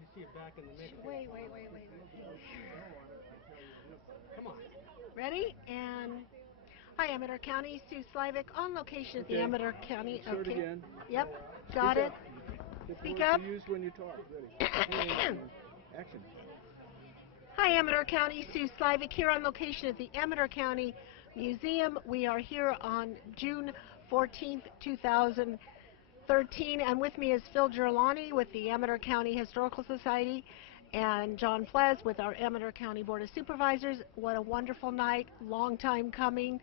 to see it back in the mix. Wait. Come on. Ready? And hi, Amador County. Sue Slivick on location at the Amador County. Start again. Yep. Got it. Speak up. Use when you talk. Ready. Action. Hi, Amador County. Sue Slivick here on location at the Amador County Museum. We are here on June 14th, 2013, and with me is Phil Girolani with the Amador County Historical Society and John Flez with our Amador County Board of Supervisors. What a wonderful night, long time coming.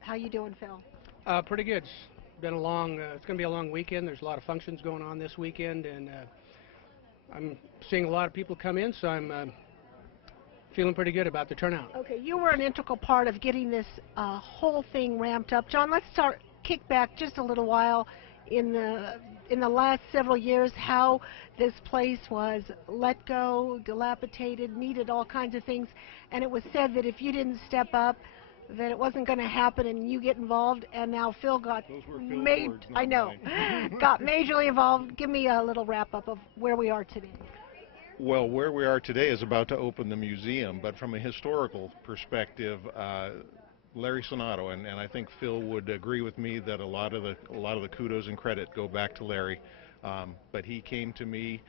How you doing, Phil? Pretty good. It's been a long, it's going to be a long weekend. There's a lot of functions going on this weekend, and I'm seeing a lot of people come in, so I'm feeling pretty good about the turnout. Okay, you were an integral part of getting this whole thing ramped up. John, let's kick back just a little while. In the last several years, how this place was let go, dilapidated, needed all kinds of things, and it was said that if you didn't step up, that it wasn't going to happen, and you get involved. And now Phil got got majorly involved. Give me a little wrap up of where we are today. Well, where we are today is about to open the museum, but from a historical perspective, Larry Sonato, and I think Phil would agree with me that a lot of the kudos and credit go back to Larry. But he came to me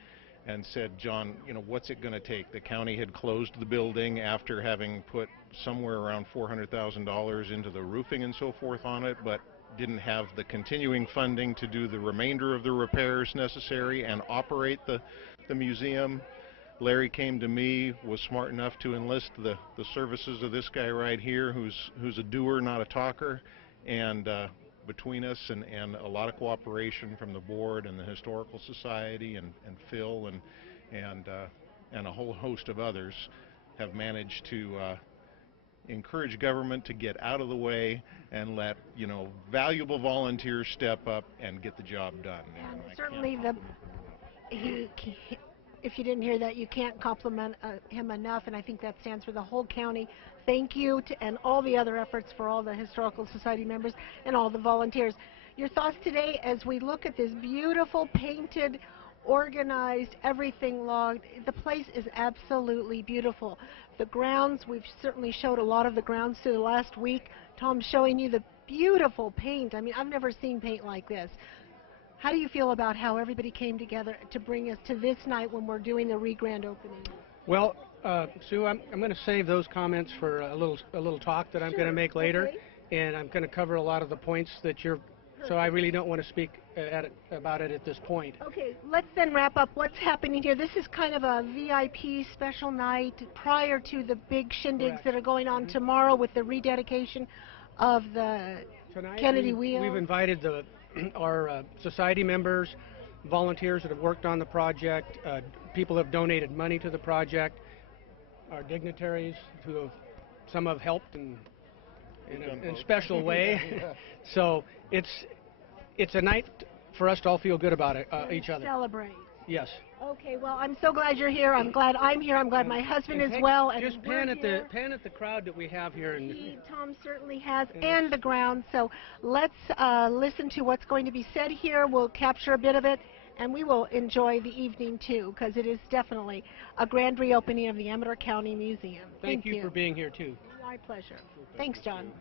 and said, John, you know, what's it going to take? The county had closed the building after having put somewhere around $400,000 into the roofing and so forth on it, but didn't have the continuing funding to do the remainder of the repairs necessary and operate the museum. Larry came to me, was smart enough to enlist the services of this guy right here, who's a doer, not a talker, and between us and a lot of cooperation from the board and the Historical Society and Phil and a whole host of others, have managed to encourage government to get out of the way and let, you know, valuable volunteers step up and get the job done. And certainly if you didn't hear that, you can't compliment him enough, and I think that stands for the whole county. Thank you and all the other efforts for all the Historical Society members and all the volunteers. Your thoughts today as we look at this beautiful, painted, organized, everything logged. The place is absolutely beautiful. The grounds, we've certainly showed a lot of the grounds through the last week. Tom's showing you the beautiful paint. I mean, I've never seen paint like this. How do you feel about how everybody came together to bring us to this night when we're doing the re-grand opening? Well, Sue, I'm going to save those comments for a little talk that I'm going to make later, and I'm going to cover a lot of the points that you're. So I really don't want to speak about it at this point. Okay, let's then wrap up what's happening here. This is kind of a VIP special night prior to the big shindigs that are going on tomorrow with the rededication of the Kennedy Wheel. We've invited our society members, volunteers that have worked on the project, people have donated money to the project, our dignitaries who some have helped in a special way. So it's a night for us to all feel good about each other. Celebrate. Yes. Okay, well, I'm so glad you're here. I'm glad I'm here. I'm glad my husband is well. And just pan at the crowd that we have here. Tom certainly has, and the ground. So let's listen to what's going to be said here. We'll capture a bit of it, and we will enjoy the evening too, because it is definitely a grand reopening of the Amador County Museum. Thank you for being here too. My pleasure. Thanks, John.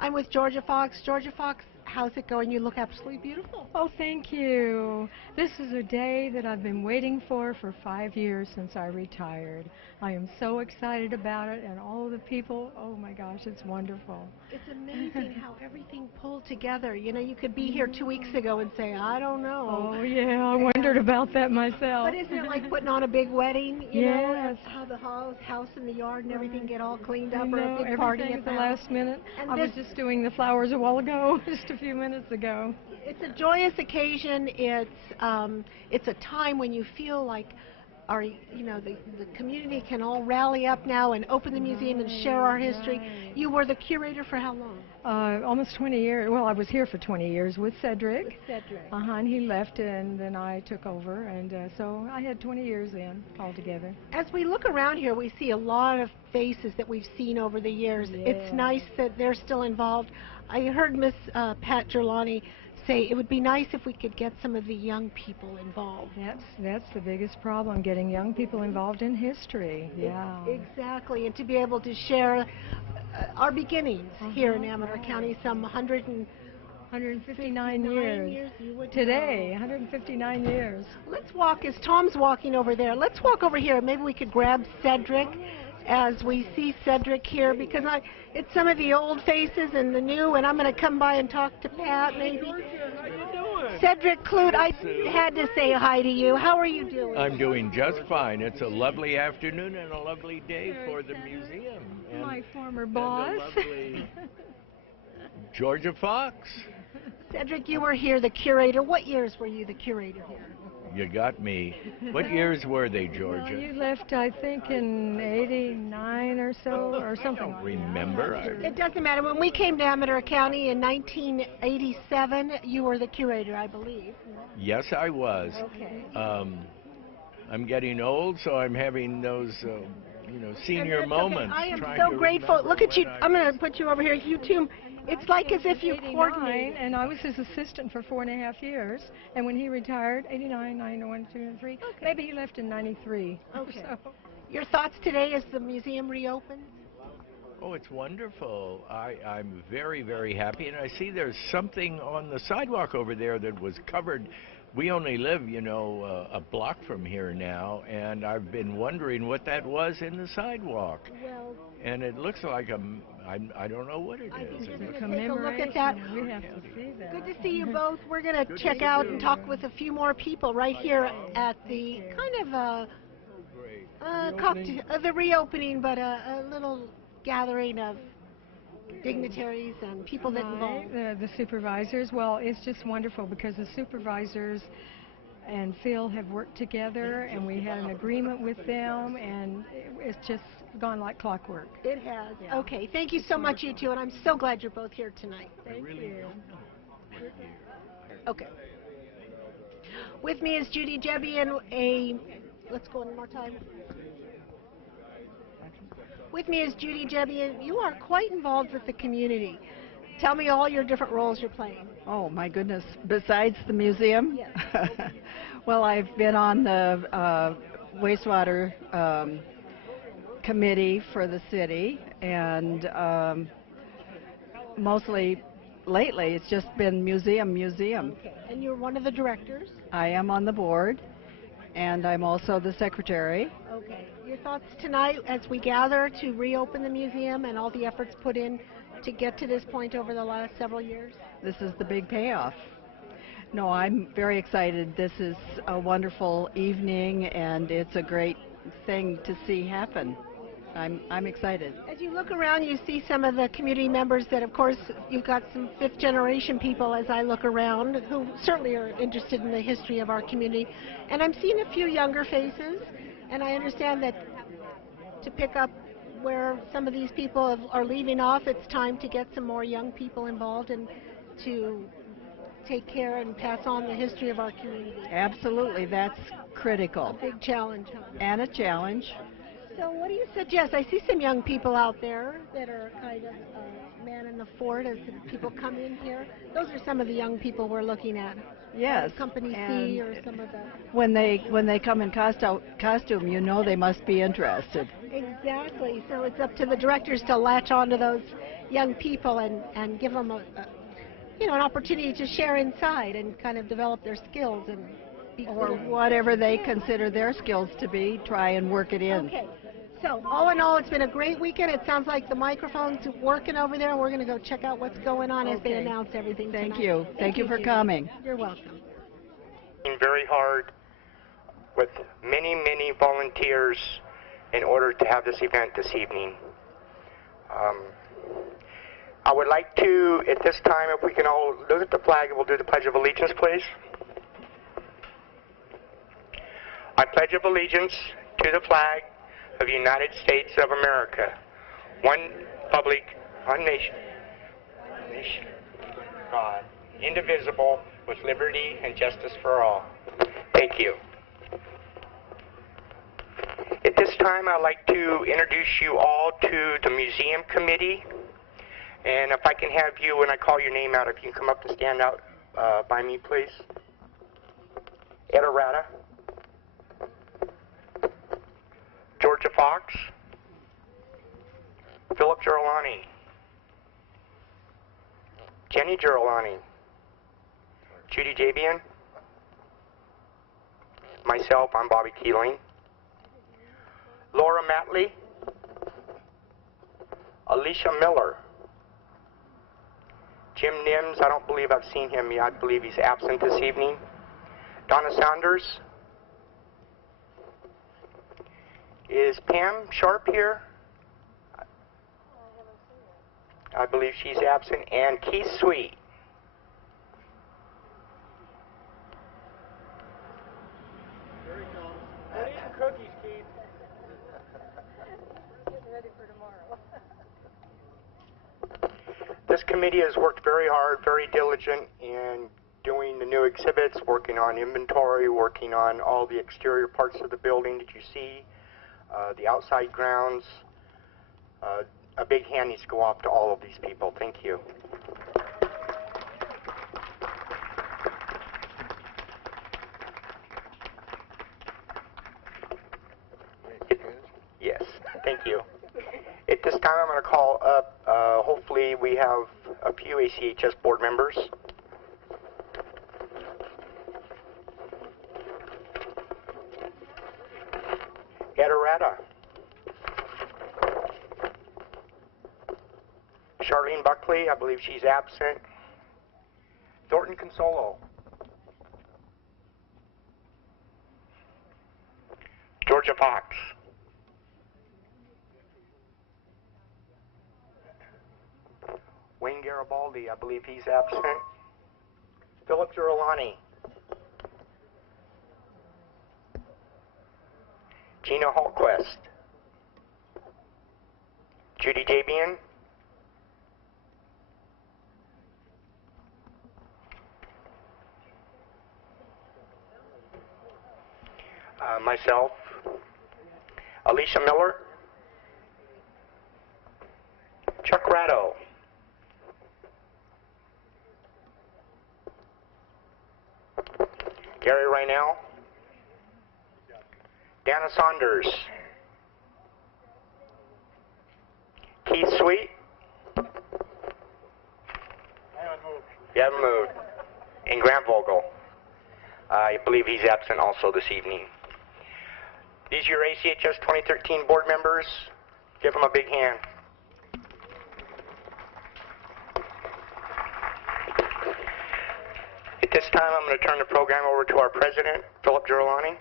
I'm with Georgia Fox. Georgia Fox, how's it going? You look absolutely beautiful. Oh, thank you. This is a day that I've been waiting for 5 years since I retired. I am so excited about it, and all of the people, oh my gosh, it's wonderful. It's amazing how everything pulled together. You know, you could be here 2 weeks ago and say, I don't know. Oh, yeah, I wondered about that myself. But isn't it like putting on a big wedding? You know, how the house and the yard and everything get all cleaned up, or a big party at the last minute. And I was just doing the flowers a while ago, just a few minutes ago. It's a joyous occasion. It's a time when you feel like the community can all rally up now and open the museum and share our history. You were the curator for how long? Almost 20 years. Well, I was here for 20 years with Cedric. And he left, and then I took over, and so I had 20 years in altogether. As we look around here, we see a lot of faces that we've seen over the years. It's nice that they're still involved. I heard Miss Pat Girolani say it would be nice if we could get some of the young people involved. That's the biggest problem, getting young people involved in history. Yeah. Exactly, and to be able to share our beginnings here in Amador County, some 159 years. You would Today, know. 159 years. Let's walk, as Tom's walking over there, let's walk over here. Maybe we could grab Cedric as we see Cedric here, because it's some of the old faces and the new, and I'm going to come by and talk to Pat maybe. Cedric Clute, I had to say hi to you. How are you doing? I'm doing just fine. It's a lovely afternoon and a lovely day for the museum. And, My former boss. And the lovely Georgia Fox. Cedric, you were here, the curator. What years were you the curator here? You got me. What years were they, Georgia? Well, you left, I think, in '89 or so, or something. I don't remember. It doesn't matter. When we came to Amador County in 1987, you were the curator, I believe. Yes, I was. Okay. I'm getting old, so I'm having those, senior And that's moments. Okay. I am trying so to grateful. remember Look at you. when I I'm going was- to put you over here. You two. It's like as if you 89, coordinated. and I was his assistant for 4.5 years. And when he retired, 89, 91, 2, and 3. Maybe he left in '93. Okay. So. Your thoughts today as the museum reopens? Oh, it's wonderful. I'm very, very happy. And I see there's something on the sidewalk over there that was covered. We only live, a block from here now, and I've been wondering what that was in the sidewalk. Well, And it looks like I don't know what it I think is. you're It going looks to take a look at that. Commemoration. We have to see that. Good to see you both. We're going to check out and talk with a few more people right here at the kind of great. cocktail, the reopening, but a little gathering of dignitaries and people that involved. The supervisors, well, it's just wonderful because the supervisors and Phil have worked together, and we had an agreement with them, and it's just gone like clockwork. It has. Yeah. Okay. Thank you so much, you two, and I'm so glad you're both here tonight. Thank you. Okay. With me is Judy Jebian, let's go one more time. With me is Judy Jebian. You are quite involved with the community. Tell me all your different roles you're playing. Oh my goodness, besides the museum? Yes. Well, I've been on the wastewater committee for the city, and mostly lately it's just been museum. Okay. And you're one of the directors. I am on the board, and I'm also the secretary. Okay. Your thoughts tonight as we gather to reopen the museum and all the efforts put in to get to this point over the last several years? This is the big payoff. No, I'm very excited. This is a wonderful evening, and it's a great thing to see happen. I'm excited. As you look around, you see some of the community members that, of course, you've got some fifth-generation people as I look around who certainly are interested in the history of our community. And I'm seeing a few younger faces, and I understand that to pick up where some of these people are leaving off, it's time to get some more young people involved and to take care and pass on the history of our community. Absolutely, that's critical. A big challenge. Huh? And a challenge. So what do you suggest? I see some young people out there that are kind of man in the fort as people come in here. Those are some of the young people we're looking at. Yes. Company C and or some of the... when they come in costume, you know they must be interested. Exactly. So it's up to the directors to latch on to those young people and give them an opportunity to share inside and kind of develop their skills and be Or good. whatever they consider their skills to be, try and work it in. Okay. So all in all, it's been a great weekend. It sounds like the microphone's working over there. We're going to go check out what's going on as they Okay. announce everything Thank tonight. you. Thank you for Judy. coming. You're welcome. Working very hard with many, many volunteers in order to have this event this evening. I would like to, at this time, if we can all look at the flag and we'll do the Pledge of Allegiance, please. I pledge of allegiance to the flag of the United States of America, one republic, one nation, God, indivisible, with liberty and justice for all. Thank you. At this time, I'd like to introduce you all to the museum committee. And if I can have you, when I call your name out, if you can come up and stand out by me, please. Ed Arata. Georgia Fox. Philip Girolani. Jenny Girolani. Judy Jabian. Myself, I'm Bobby Keeling. Laura Matley. Alicia Miller. Jim Nims, I don't believe I've seen him yet. I believe he's absent this evening. Donna Saunders. Is Pam Sharp here? I believe she's absent. And Keith Sweet. Here he comes. We're eating cookies, Keith. Getting ready for tomorrow. This committee has worked very hard, very diligent in doing the new exhibits, working on inventory, working on all the exterior parts of the building that you see, the outside grounds. A big hand needs to go off to all of these people. Thank you. Yes, thank you. At this time, I'm going to call up, hopefully we have a few ACHS board members. Ed Arata. Charlene Buckley, I believe she's absent. Thornton Consolo. Georgia Fox. Wayne Garibaldi, I believe he's absent. Philip Girolani. Gina Holtquist. Judy Jabian. Myself. Alicia Miller. Chuck Ratto. Gary Rynell. Dana Saunders. Keith Sweet. You haven't moved. And Grant Vogel. I believe he's absent also this evening. These are your ACHS 2013 board members. Give them a big hand. At this time, I'm going to turn the program over to our president, Philip Girolani.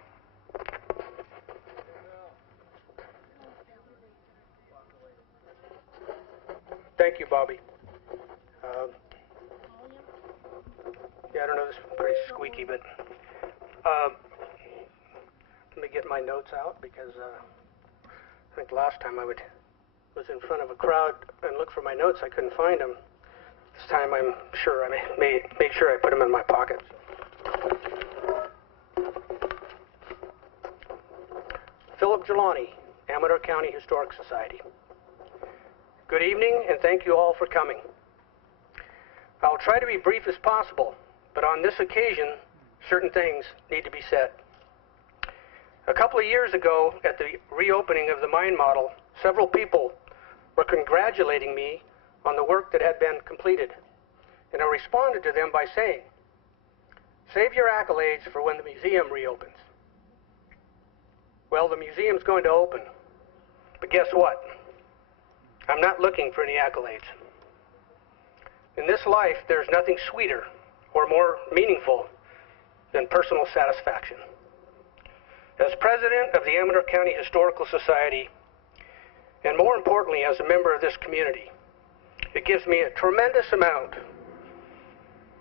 Thank you, Bobby. Yeah, I don't know, this is pretty squeaky, but let me get my notes out because I think last time I was in front of a crowd and looked for my notes. I couldn't find them. This time I'm sure I made sure I put them in my pocket. Philip Girolani, Amador County Historic Society. Good evening, and thank you all for coming. I'll try to be brief as possible, but on this occasion, certain things need to be said. A couple of years ago, at the reopening of the mine model, several people were congratulating me on the work that had been completed, and I responded to them by saying, "Save your accolades for when the museum reopens." Well, the museum's going to open, but guess what? I'm not looking for any accolades. In this life, there's nothing sweeter or more meaningful than personal satisfaction. As president of the Amador County Historical Society, and more importantly, as a member of this community, it gives me a tremendous amount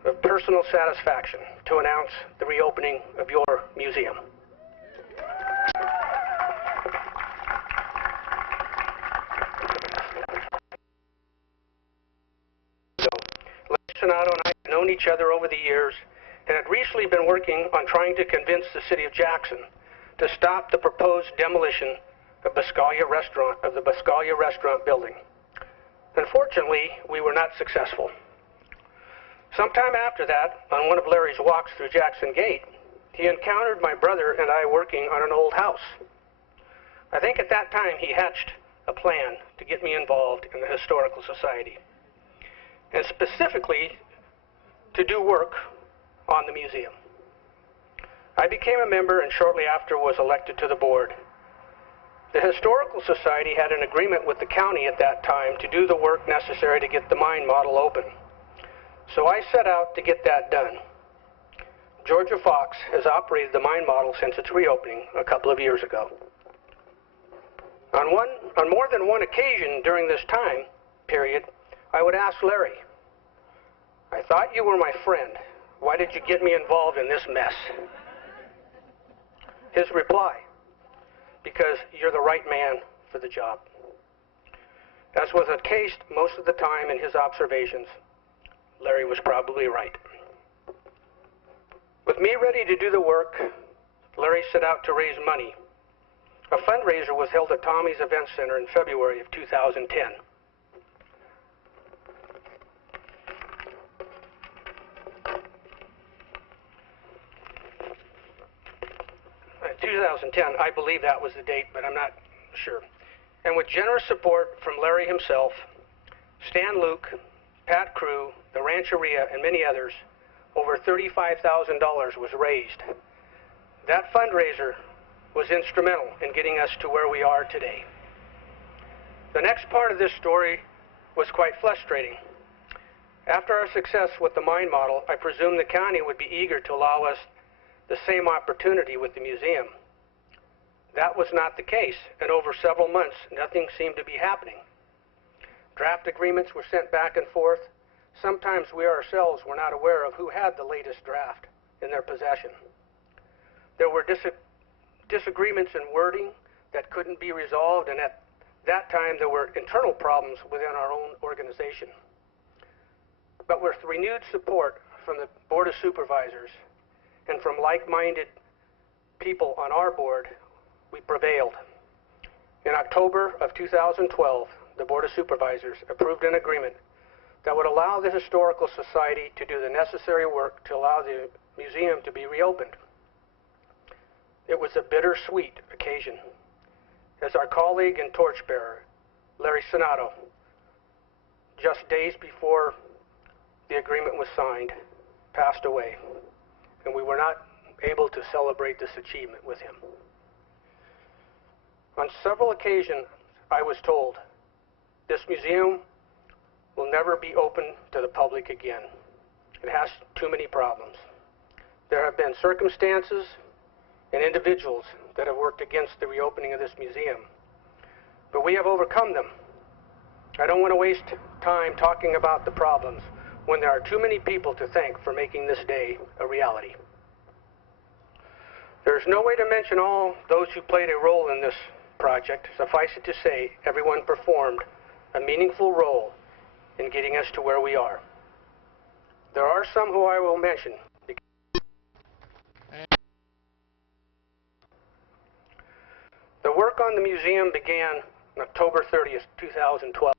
of personal satisfaction to announce the reopening of your museum. Sonato and I have known each other over the years and had recently been working on trying to convince the city of Jackson to stop the proposed demolition of the Biscaglia Restaurant building. Unfortunately, we were not successful. Sometime after that, on one of Larry's walks through Jackson Gate, he encountered my brother and I working on an old house. I think at that time he hatched a plan to get me involved in the Historical Society, and specifically to do work on the museum. I became a member and shortly after was elected to the board. The Historical Society had an agreement with the county at that time to do the work necessary to get the mine model open. So I set out to get that done. Georgia Fox has operated the mine model since its reopening a couple of years ago. On more than one occasion during this time period, I would ask Larry, "I thought you were my friend. Why did you get me involved in this mess?" His reply, "Because you're the right man for the job." As was the case most of the time in his observations, Larry was probably right. With me ready to do the work, Larry set out to raise money. A fundraiser was held at Tommy's Event Center in February of 2010. In 2010, I believe that was the date, but I'm not sure. And with generous support from Larry himself, Stan Luke, Pat Crew, the Rancheria, and many others, over $35,000 was raised. That fundraiser was instrumental in getting us to where we are today. The next part of this story was quite frustrating. After our success with the mine model, I presumed the county would be eager to allow us the same opportunity with the museum. That was not the case, and over several months, nothing seemed to be happening. Draft agreements were sent back and forth. Sometimes we ourselves were not aware of who had the latest draft in their possession. There were disagreements in wording that couldn't be resolved, and at that time there were internal problems within our own organization. But with renewed support from the Board of Supervisors and from like-minded people on our board, we prevailed. In October of 2012, the Board of Supervisors approved an agreement that would allow the Historical Society to do the necessary work to allow the museum to be reopened. It was a bittersweet occasion, as our colleague and torchbearer, Larry Sonato, just days before the agreement was signed, passed away, and we were not able to celebrate this achievement with him. On several occasions, I was told, this museum will never be open to the public again. It has too many problems. There have been circumstances and individuals that have worked against the reopening of this museum, but we have overcome them. I don't want to waste time talking about the problems when there are too many people to thank for making this day a reality. There's no way to mention all those who played a role in this project. Suffice it to say, everyone performed a meaningful role in getting us to where we are. There are some who I will mention. The work on the museum began on October 30th, 2012.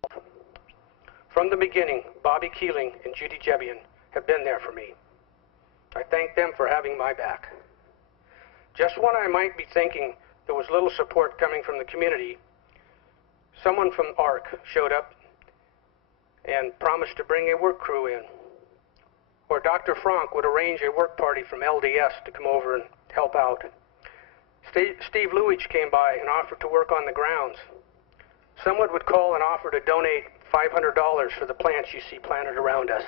From the beginning, Bobby Keeling and Judy Jebian have been there for me. I thank them for having my back. Just when I might be thinking there was little support coming from the community, someone from ARC showed up and promised to bring a work crew in. Or Dr. Frank would arrange a work party from LDS to come over and help out. Steve Lewich came by and offered to work on the grounds. Someone would call and offer to donate $500 for the plants you see planted around us.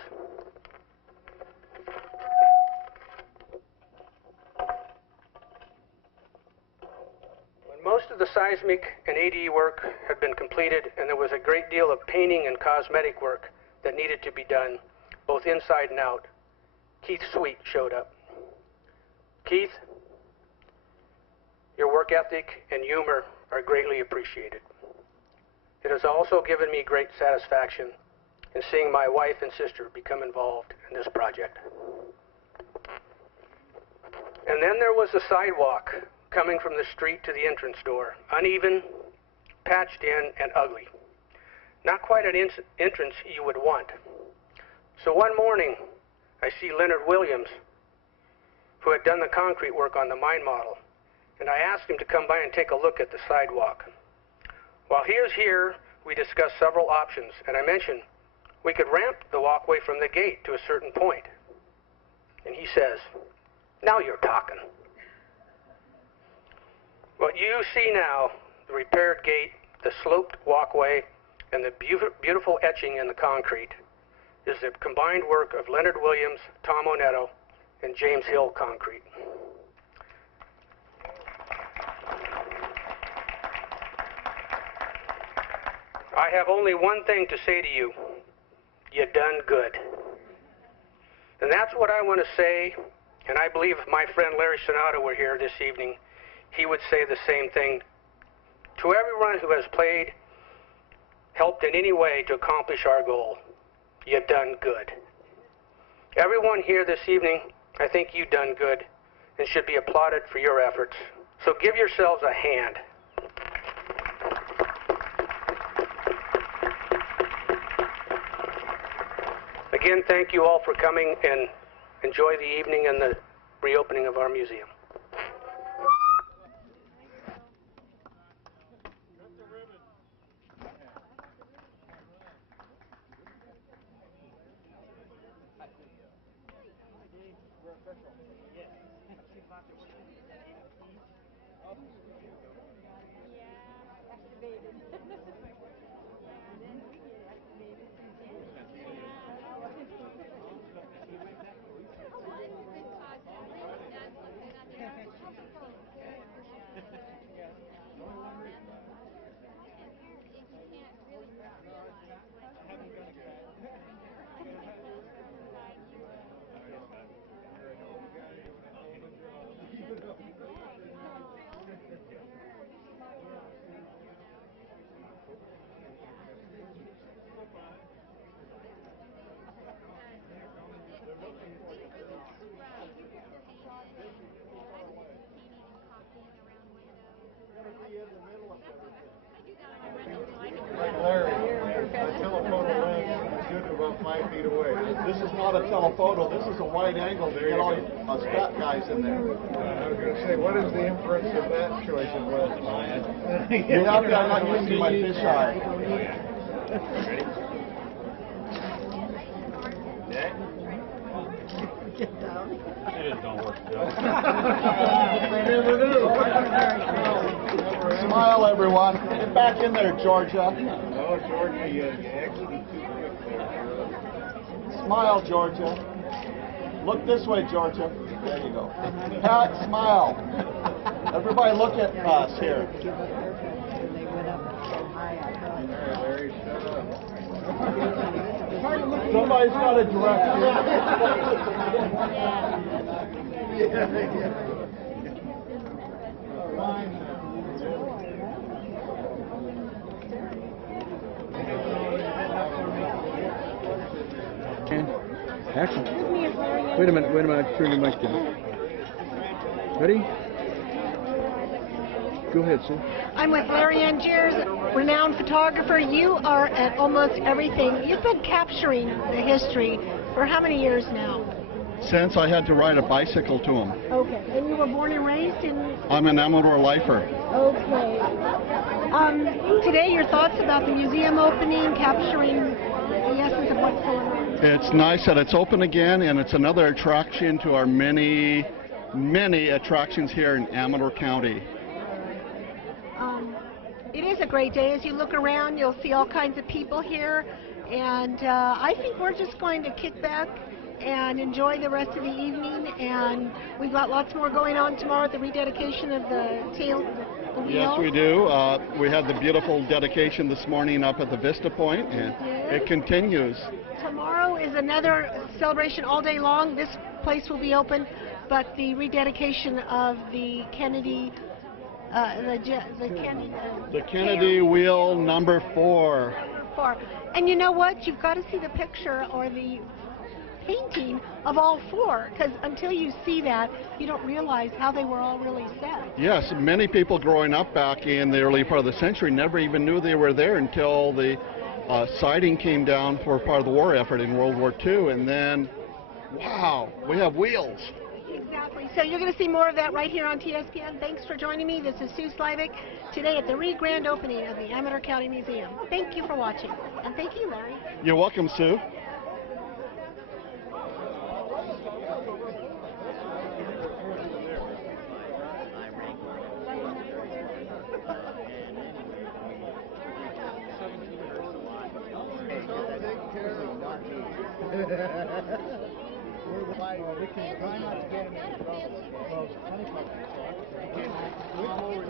When most of the seismic and ADE work had been completed and there was a great deal of painting and cosmetic work that needed to be done, both inside and out, Keith Sweet showed up. Keith, your work ethic and humor are greatly appreciated. It has also given me great satisfaction in seeing my wife and sister become involved in this project. And then there was the sidewalk coming from the street to the entrance door, uneven, patched in, and ugly. Not quite an entrance you would want. So one morning, I see Leonard Williams, who had done the concrete work on the mine model, and I asked him to come by and take a look at the sidewalk. While he was here, we discussed several options, and I mentioned we could ramp the walkway from the gate to a certain point. And he says, "Now you're talking." What you see now, the repaired gate, the sloped walkway, and the beautiful etching in the concrete, is the combined work of Leonard Williams, Tom Onetto, and James Hill Concrete. I have only one thing to say to you. You done good. And that's what I want to say, and I believe if my friend Larry Sonato were here this evening, he would say the same thing. To everyone who has played, helped in any way to accomplish our goal, you done good. Everyone here this evening, I think you done good and should be applauded for your efforts. So give yourselves a hand. Again, thank you all for coming, and enjoy the evening and the reopening of our museum. This is not a telephoto. This is a wide angle to get all us fat guys in there. I was going to say, what is the inference of that choice of lens? You have to. I'm not using my fish eye. Get down. It don't work good. Never knew. Smile, everyone. Get back in there, Georgia. Oh, Georgia, you exited too quick there. Smile, Georgia. Look this way, Georgia. There you go. Pat, smile. Everybody look at us here. Larry, shut up. Somebody's got to direct you. Action. Wait a minute, turn your mic down. Ready? Go ahead, sir. I'm with Larry Angiers, renowned photographer. You are at almost everything. You've been capturing the history for how many years now? Since I had to ride a bicycle to him. Okay. And you were born and raised in? I'm an Amador lifer. Okay. Today, your thoughts about the museum opening, capturing the essence of what's going on? It's nice that it's open again, and it's another attraction to our many attractions here in Amador County. It is a great day. As you look around, you'll see all kinds of people here, and I think we're just going to kick back and enjoy the rest of the evening, and we've got lots more going on tomorrow at the rededication of the tail. Yes, we do. We had the beautiful dedication this morning up at the Vista Point, and it continues. Tomorrow is another celebration all day long. This place will be open, but the rededication of the Kennedy, the Kennedy wheel number 4. And you know what? You've got to see the picture or the painting of all 4, because until you see that, you don't realize how they were all really set. Yes, many people growing up back in the early part of the century never even knew they were there until the siding came down for part of the war effort in World War II, and then Wow, we have wheels. Exactly. So you're going to see more of that right here on TSPN. Thanks for joining me. This is Sue Slivick today at the re-grand opening of the Amador County Museum. Thank you for watching. And thank you, Larry. You're welcome, Sue. We can try not to get him in trouble. Well, it's funny because we come over to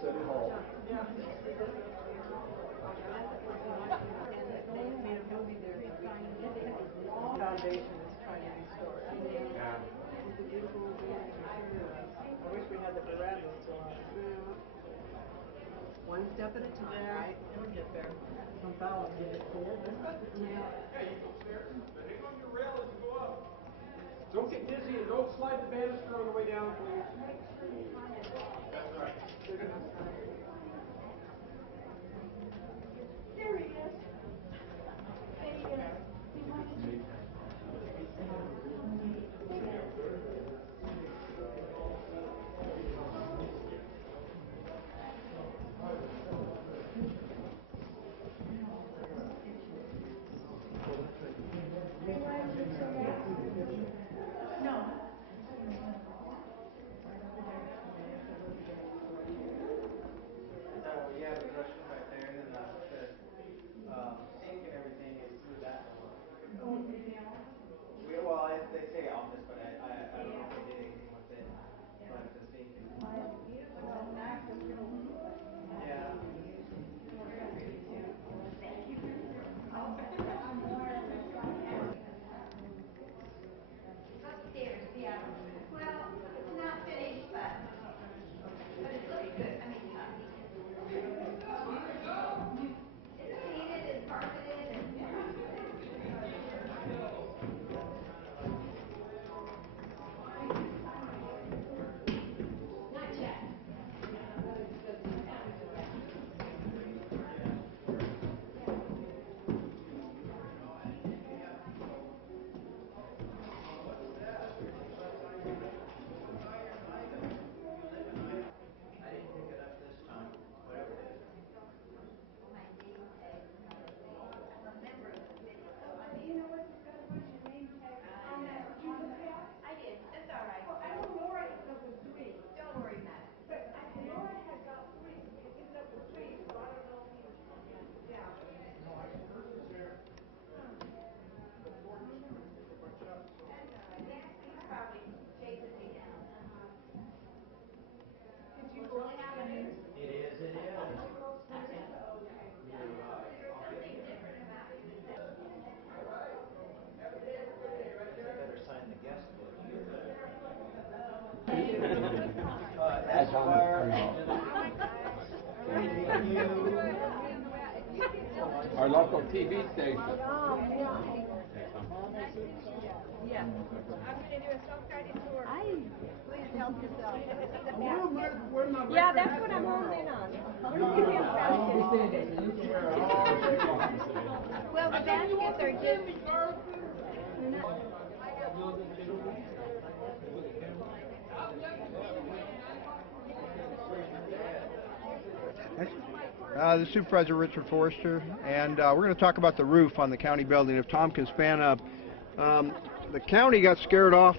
City Hall. Foundation is trying to restore it. Yeah. It's a beautiful building. I wish we had the Barabbas still on. One step at a time, right? It'll get there. Some fellows get it to it. Yeah, you go upstairs, but hang on your rail as you go up. Don't get dizzy and don't slide the banister on the way down, please. That's right. There he is. There he is. Yeah, the restroom right there, and then the sink and everything is through that door. Well, they say office, but I don't know if they did anything with it. But the sink is. Yeah. Upstairs, yeah. Well, it's not finished, but it looks good. I mean, it's painted and carpeted and. Not yet. I didn't pick it up this time, whatever it is. You know what? You've got to put your name tag on that. Did you look it up? I did. That's all right. Oh, I know Laura ended up with 3. Don't worry about it. But Laura had got 3. It ended up with 3, so I don't know if he was. Yeah. No, I can first is there. The 14th is a bunch up. That's all right. He's probably chasing me down. Did you go have a news? It is, it is. Better sign the guest book. Esquire. Our local TV station. Yeah. I'm going to do a self-guided tour. Please help yourself. Yeah, that's what I'm holding in on. Give me a basket. Well, the baskets are just. This is Supervisor Richard Forrester, and we're going to talk about the roof on the county building. If Tom can span up. The county got scared off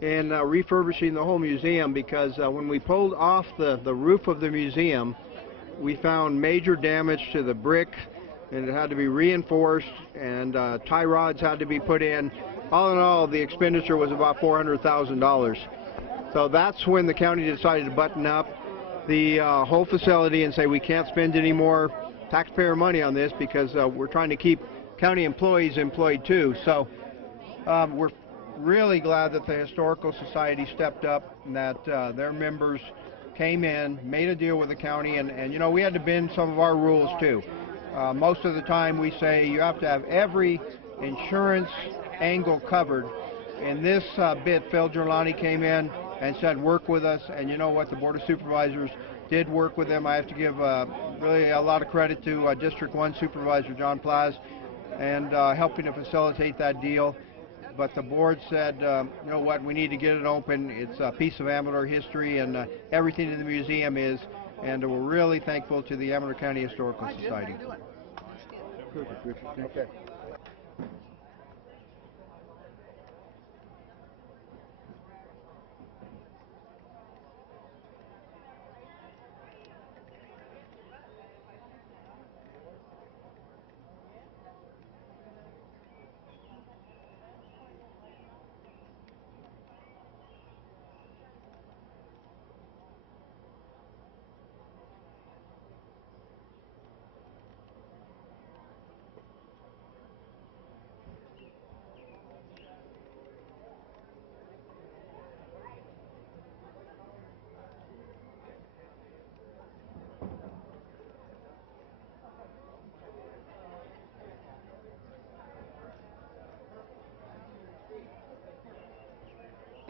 in refurbishing the whole museum because when we pulled off the roof of the museum, we found major damage to the brick, and it had to be reinforced, and tie rods had to be put in. All in all, the expenditure was about $400,000. So that's when the county decided to button up the whole facility and say we can't spend any more taxpayer money on this because we're trying to keep county employees employed too. So we're really glad that the Historical Society stepped up and that their members came in, made a deal with the county, and you know, we had to bend some of our rules too. Most of the time we say you have to have every insurance angle covered. In this bit, Phil Giuliani came in and said work with us, and you know what, the Board of Supervisors did work with them. I have to give really a lot of credit to District 1 Supervisor John Plaz and helping to facilitate that deal. But the board said, you know what, we need to get it open. It's a piece of Amador history, and everything in the museum is, and we're really thankful to the Amador County Historical Society. Perfect, Richard. Thank you.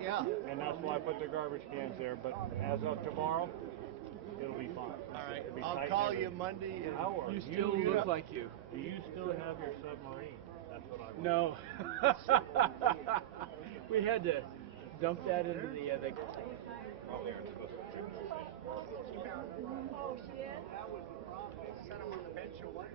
Yeah. And that's why I put the garbage cans there, but as of tomorrow, it'll be fine. All right, It'll be I'll tight call and you everything. Monday. And Howard, you still look like you. Do you still have your submarine? That's what I want. No. We had to dump that into the Oh, there, it's supposed to be. Oh, shit. Set them on the bench or what?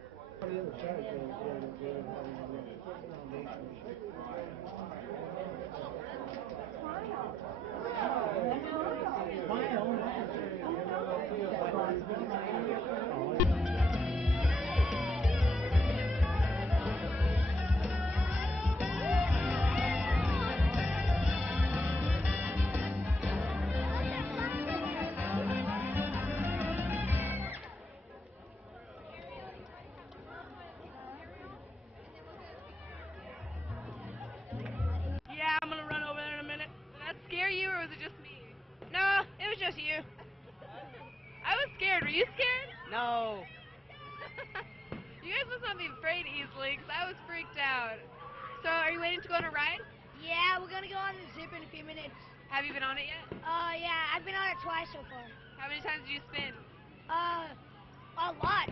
Yeah, I'm gonna run over there in a minute. Did that scare you, or was it just me? No, it was just you. I was scared. Were you scared? No. You guys must not be afraid easily, because I was freaked out. So, are you waiting to go on a ride? Yeah, we're gonna go on the zip in a few minutes. Have you been on it yet? Yeah, I've been on it twice so far. How many times did you spin? A lot.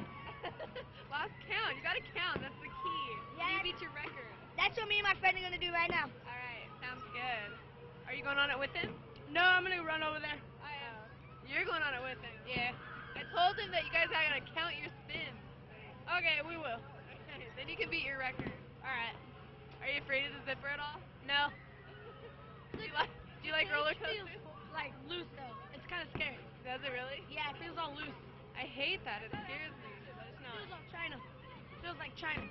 Lost count. You gotta count. That's the key. Yeah. You beat your record. That's what me and my friend are gonna do right now. All right. Sounds good. Are you going on it with him? No, I'm gonna run over there. I am. You're going on it with him. Yeah. I told him that you guys gotta count your spins. Okay, we will. Okay, then you can beat your record. All right. Are you afraid of the zipper at all? No. Do you like roller coasters? Feels like loose though. It's kind of scary. Does it really? Yeah, it feels all loose. I hate that. It scares me. But it's It not. feels all China. It feels like China.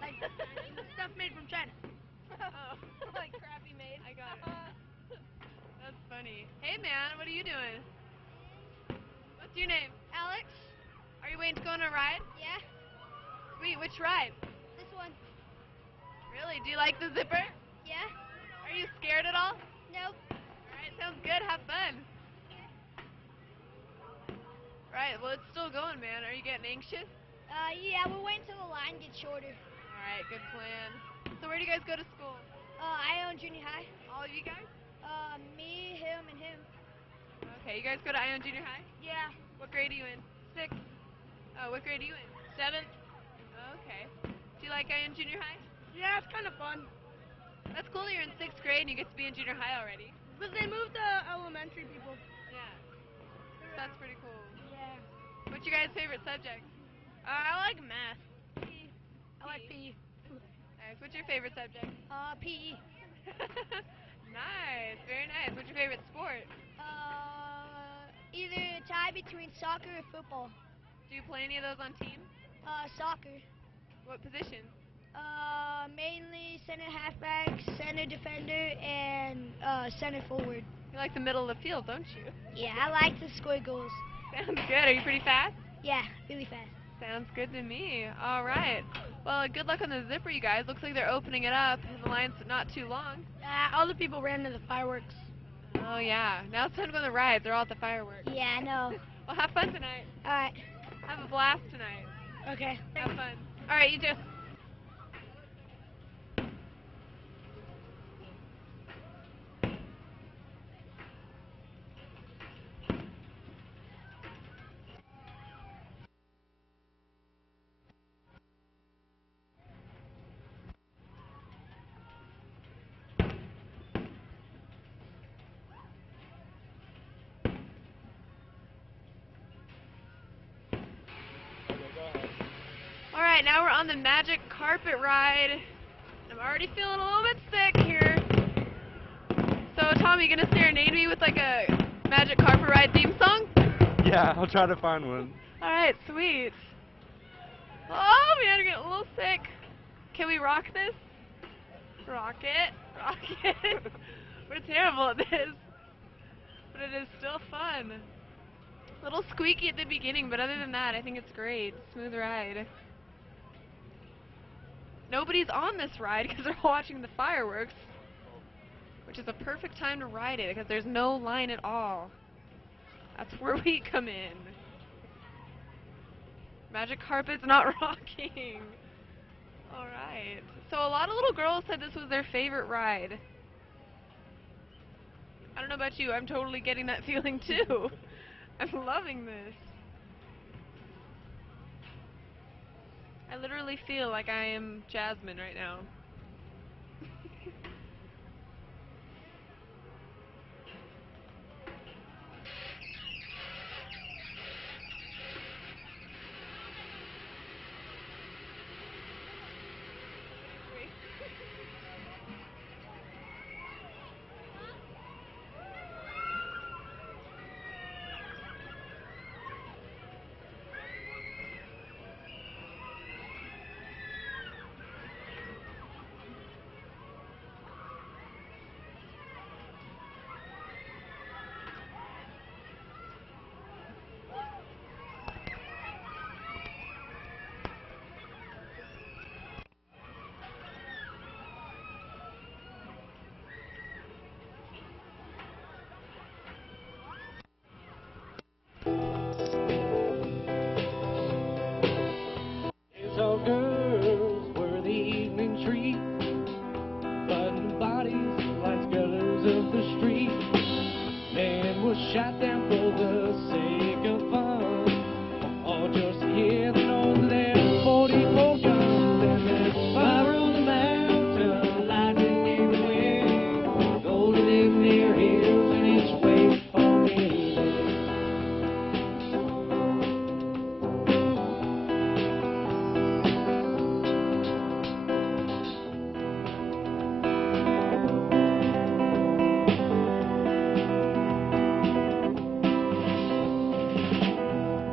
Like stuff made from China. Oh, like crappy made. I got it. That's funny. Hey man, what are you doing? What's your name? Alex? Are you waiting to go on a ride? Yeah. Sweet. Which ride? This one. Really? Do you like the zipper? Yeah. Are you scared at all? Nope. Alright, sounds good. Have fun. Right, well it's still going, man. Are you getting anxious? Yeah, we're waiting till the line gets shorter. Alright, good plan. So where do you guys go to school? Ione Junior High. All of you guys? Me, him, and him. Okay, you guys go to Ione Junior High? Yeah. What grade are you in? 6th. Oh, what grade are you in? 7th. Okay. Do you like Ione Junior High? Yeah, it's kind of fun. That's cool that you're in 6th grade and you get to be in junior high already. But they moved the elementary people. Yeah. That's pretty cool. Yeah. What's your guys' favorite subject? I like math. PE. I like PE. Nice. What's your favorite subject? PE. Nice. Very nice. What's your favorite sport? Either a tie between soccer or football. Do you play any of those on team? Soccer. What position? Mainly center halfback, center defender, and center forward. You like the middle of the field, don't you? Yeah, I like to score goals. Sounds good. Are you pretty fast? Yeah, really fast. Sounds good to me. All right. Well, good luck on the zipper, you guys. Looks like they're opening it up. The line's not too long. All the people ran to the fireworks. Oh, yeah. Now it's time to go on the ride. They're all at the fireworks. Yeah, I know. Well, have fun tonight. All right. Have a blast tonight. Okay, have fun. All right, you too. All right, now we're on the magic carpet ride. I'm already feeling a little bit sick here. So, Tom, you gonna serenade me with like a magic carpet ride theme song? Yeah, I'll try to find one. All right, sweet. Oh man, I'm getting a little sick. Can we rock this? Rock it, rock it. We're terrible at this, but it is still fun. A little squeaky at the beginning, but other than that, I think it's great. Smooth ride. Nobody's on this ride because they're watching the fireworks, which is a perfect time to ride it because there's no line at all. That's where we come in. Magic carpet's not rocking. Alright. So a lot of little girls said this was their favorite ride. I don't know about you, I'm totally getting that feeling too. I'm loving this. I literally feel like I am Jasmine right now. All girls were the evening treat, button bodies like scullers of the street. Man was shot down for the sake of fun, or just to hear the noise of their 44 guns. And there's fire on the mountain, lightning everywhere, gold in their hills, and it's waiting for me.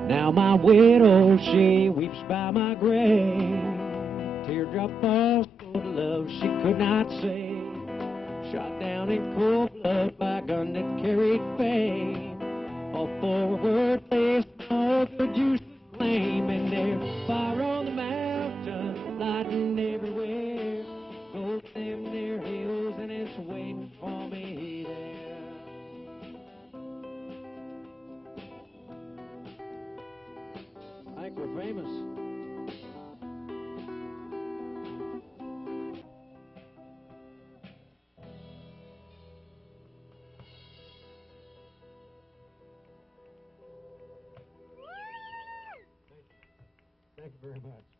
Now my widow, she weeps by my grave. Teardrop falls for the love she could not say. Shot down in cold blood by a gun that carried fame. All for a word placed on the juice flame. And there's fire on the mountain, lightning everywhere. Gold in their hills, and it's waiting for me there. I think we're famous. Thank you very much.